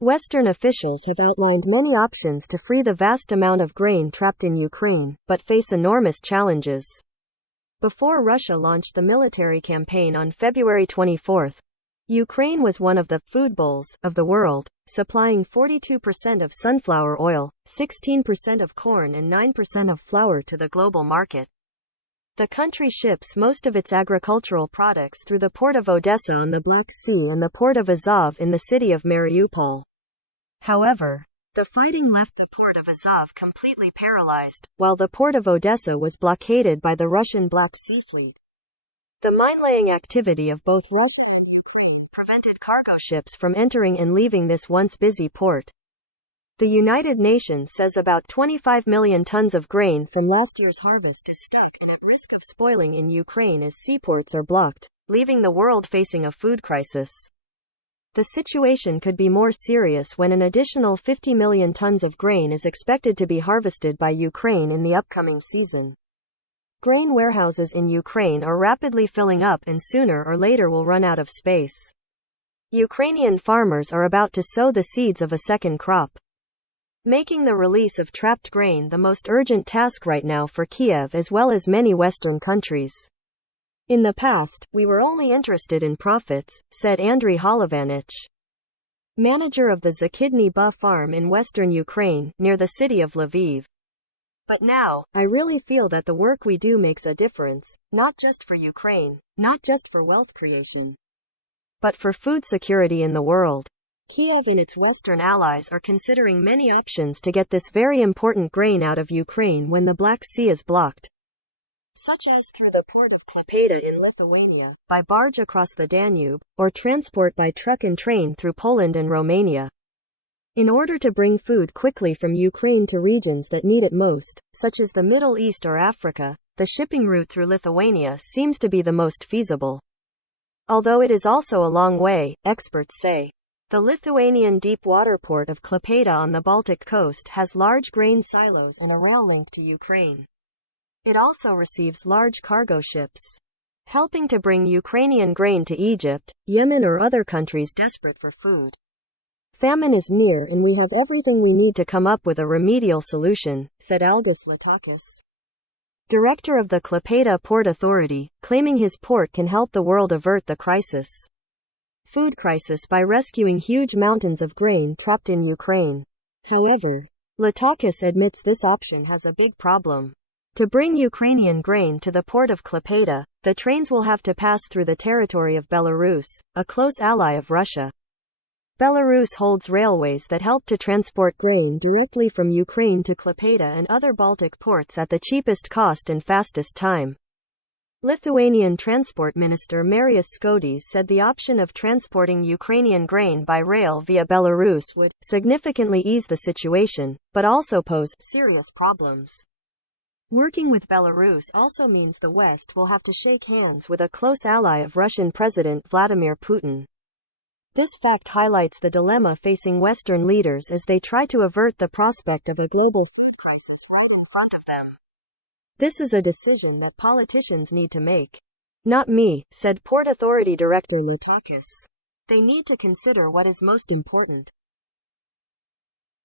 Western officials have outlined many options to free the vast amount of grain trapped in Ukraine, but face enormous challenges. Before Russia launched the military campaign on February 24, Ukraine was one of the food bowls of the world, supplying 42% of sunflower oil, 16% of corn and 9% of flour to the global market. The country ships most of its agricultural products through the port of Odessa on the Black Sea and the port of Azov in the city of Mariupol. However, the fighting left the port of Azov completely paralyzed, while the port of Odessa was blockaded by the Russian Black Sea Fleet. The mine-laying activity of both Russia and Ukraine prevented cargo ships from entering and leaving this once busy port. The United Nations says about 25 million tons of grain from last year's harvest is stuck and at risk of spoiling in Ukraine as seaports are blocked, leaving the world facing a food crisis. The situation could be more serious when an additional 50 million tons of grain is expected to be harvested by Ukraine in the upcoming season. Grain warehouses in Ukraine are rapidly filling up and sooner or later will run out of space. Ukrainian farmers are about to sow the seeds of a second crop, making the release of trapped grain the most urgent task right now for Kiev as well as many Western countries. In the past, we were only interested in profits, said Andriy Holovanich, manager of the Zakidny Ba farm in western Ukraine, near the city of Lviv. But now, I really feel that the work we do makes a difference, not just for Ukraine, not just for wealth creation, but for food security in the world. Kiev and its Western allies are considering many options to get this very important grain out of Ukraine when the Black Sea is blocked, such as through the port of Klaipėda in Lithuania, by barge across the Danube, or transport by truck and train through Poland and Romania. In order to bring food quickly from Ukraine to regions that need it most, such as the Middle East or Africa, the shipping route through Lithuania seems to be the most feasible. Although it is also a long way, experts say. The Lithuanian deep-water port of Klaipėda on the Baltic coast has large grain silos and a rail link to Ukraine. It also receives large cargo ships, helping to bring Ukrainian grain to Egypt, Yemen or other countries desperate for food. Famine is near and we have everything we need to come up with a remedial solution, said Algis Latakis, director of the Klaipėda Port Authority, claiming his port can help the world avert the food crisis by rescuing huge mountains of grain trapped in Ukraine. However, Latakis admits this option has a big problem. To bring Ukrainian grain to the port of Klaipėda, the trains will have to pass through the territory of Belarus, a close ally of Russia. Belarus holds railways that help to transport grain directly from Ukraine to Klaipėda and other Baltic ports at the cheapest cost and fastest time. Lithuanian Transport Minister Marius Skuodis said the option of transporting Ukrainian grain by rail via Belarus would significantly ease the situation, but also pose serious problems. Working with Belarus also means the West will have to shake hands with a close ally of Russian President Vladimir Putin. This fact highlights the dilemma facing Western leaders as they try to avert the prospect of a global food crisis right in front of them. This is a decision that politicians need to make. Not me, said Port Authority Director Latakis. They need to consider what is most important.